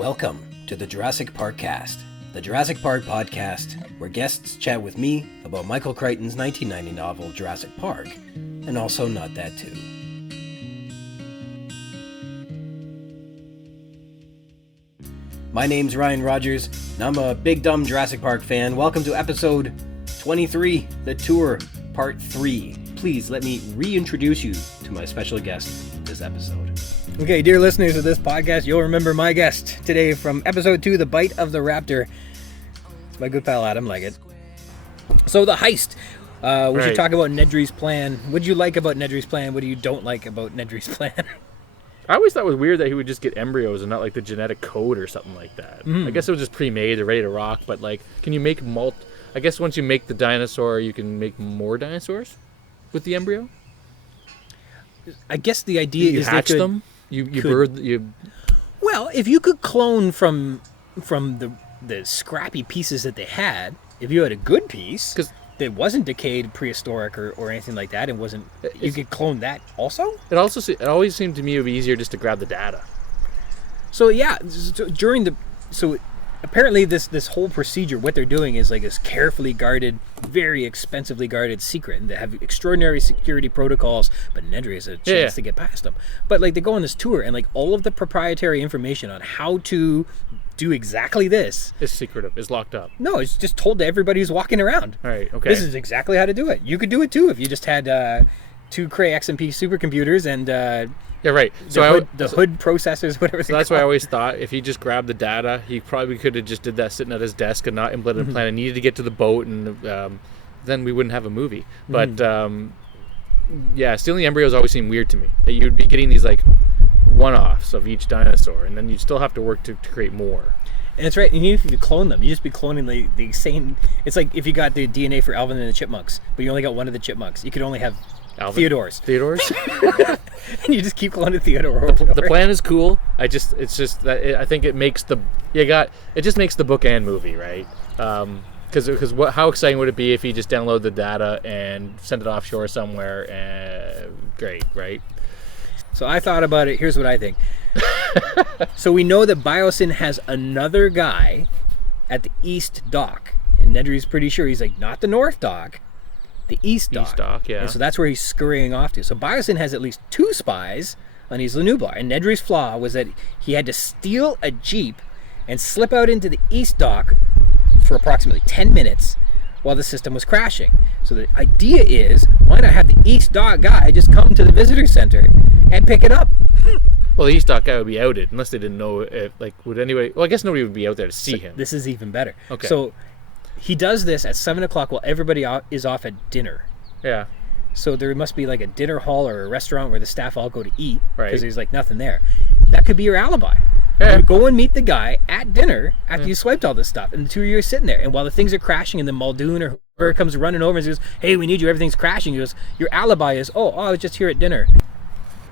Welcome to the Juras-Sick Park-Cast, the Juras-Sick Park podcast, where guests chat with me about Michael Crichton's 1990 novel Juras-Sick Park, and also Not That Too. My name's Ryan Rogers, and I'm a big dumb Jurassic Park fan. Welcome to episode 23, The Tour, Part 3. Please let me reintroduce you to my special guest this episode. Okay, dear listeners of this podcast, you'll remember my guest today from episode 2, The Bite of the Raptor, my good pal Adam Leggett. So the heist. We should talk about Nedry's plan. What do you like about Nedry's plan? What do you don't like about Nedry's plan? I always thought it was weird that he would just get embryos and not like the genetic code or something like that. I guess it was just pre-made, they're ready to rock, but like, can you make I guess once you make the dinosaur, you can make more dinosaurs with the embryo? I guess the idea is hatch them? Well, if you could clone from the scrappy pieces that they had, if you had a good piece that wasn't decayed, prehistoric, or anything like that, you could clone that also? It always seemed to me it would be easier just to grab the data. So yeah, apparently this whole procedure, what they're doing is like this carefully guarded, very expensively guarded secret, and they have extraordinary security protocols, but Nedry has a chance to get past them. But like they go on this tour, and like all of the proprietary information on how to do exactly this is secretive, is locked up. No, it's just told to everybody who's walking around. All right, okay. This is exactly how to do it. You could do it too if you just had two Cray XMP supercomputers and yeah, right. The hood processors, whatever. So that's why I always thought if he just grabbed the data, he probably could have just did that sitting at his desk and not implemented a plan. And needed to get to the boat, and then we wouldn't have a movie. But yeah, stealing embryos always seemed weird to me. That you'd be getting these like one-offs of each dinosaur, and then you'd still have to work to create more. And it's right. And even if you clone them, you just be cloning the same. It's like if you got the DNA for Alvin and the Chipmunks, but you only got one of the chipmunks, you could only have Alvin? Theodore's. And you just keep cloning Theodore over. The plan is cool. It's just that I think it makes it just makes the book and movie, right? Because how exciting would it be if he just downloaded the data and sent it offshore somewhere? Great, right? So I thought about it. Here's what I think. So we know that Biosyn has another guy at the East Dock, and Nedry's pretty sure he's like not the North Dock, the East Dock. East Dock, yeah. And so that's where he's scurrying off to. So Biosyn has at least 2 spies on Isla Nublar, and Nedry's flaw was that he had to steal a jeep and slip out into the East Dock for approximately 10 minutes while the system was crashing. So the idea is, why not have the East Dock guy just come to the visitor center and pick it up? Well, the East Dock guy would be outed unless they didn't know if, would anybody... Well, I guess nobody would be out there to see him. This is even better. Okay. So he does this at 7 o'clock while everybody is off at dinner. Yeah. So there must be like a dinner hall or a restaurant where the staff all go to eat. Right. Because there's like nothing there. That could be your alibi. Yeah. You go and meet the guy at dinner after you swiped all this stuff, and the 2 of you are sitting there, and while the things are crashing, and then Muldoon or whoever comes running over and says, "Hey, we need you, everything's crashing." He goes, your alibi is, oh, I was just here at dinner.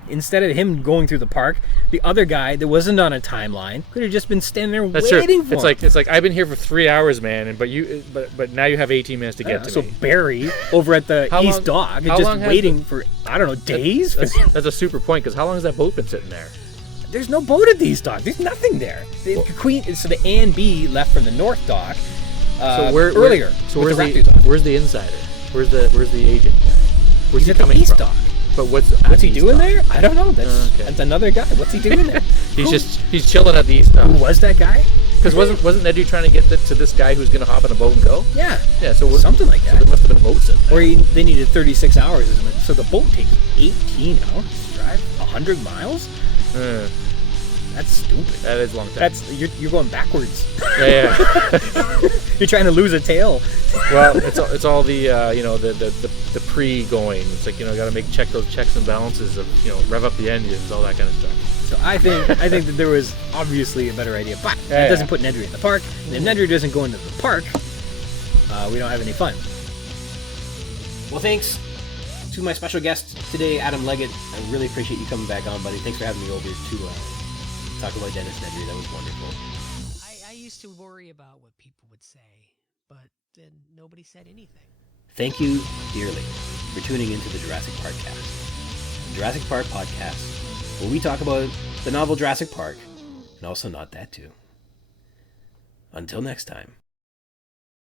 Instead of him going through the park, the other guy that wasn't on a timeline could have just been standing there waiting for him. It's like I've been here for 3 hours, man, but now you have 18 minutes to get to me. So Barry over at the East Dock is just waiting for, I don't know, days? That's a super point, because how long has that boat been sitting there? There's no boat at the East Dock. There's nothing there. So the A and B left from the North Dock earlier. Where's the insider? Where's the agent? Where's he coming East from? Dock. But what's he doing there? I don't know. That's another guy. What's he doing there? He's chilling at the East Dock. Who was that guy? Because wasn't Nedry trying to get to this guy who's going to hop on a boat and go? Yeah. Yeah. So something like that. So there must have been a boat sitting there. Or they needed 36 hours. So the boat takes 18 hours to drive 100 miles. That's stupid. That is a long time. You're going backwards. Yeah. You're trying to lose a tail. Well, it's all the the pre-going. It's like, got to check those checks and balances of rev up the engines, all that kind of stuff. So I think that there was obviously a better idea, but it doesn't put Nedry in the park. And if Nedry doesn't go into the park, we don't have any fun. Well, thanks to my special guest today, Adam Leggett. I really appreciate you coming back on, buddy. Thanks for having me over to talk about Dennis Nedry. That was wonderful. I used to worry about what people would say, but then nobody said anything. Thank you dearly for tuning into the Juras-Sick Park-Cast. The Juras-Sick Park podcast, where we talk about the novel Juras-Sick Park, and also not that too. Until next time.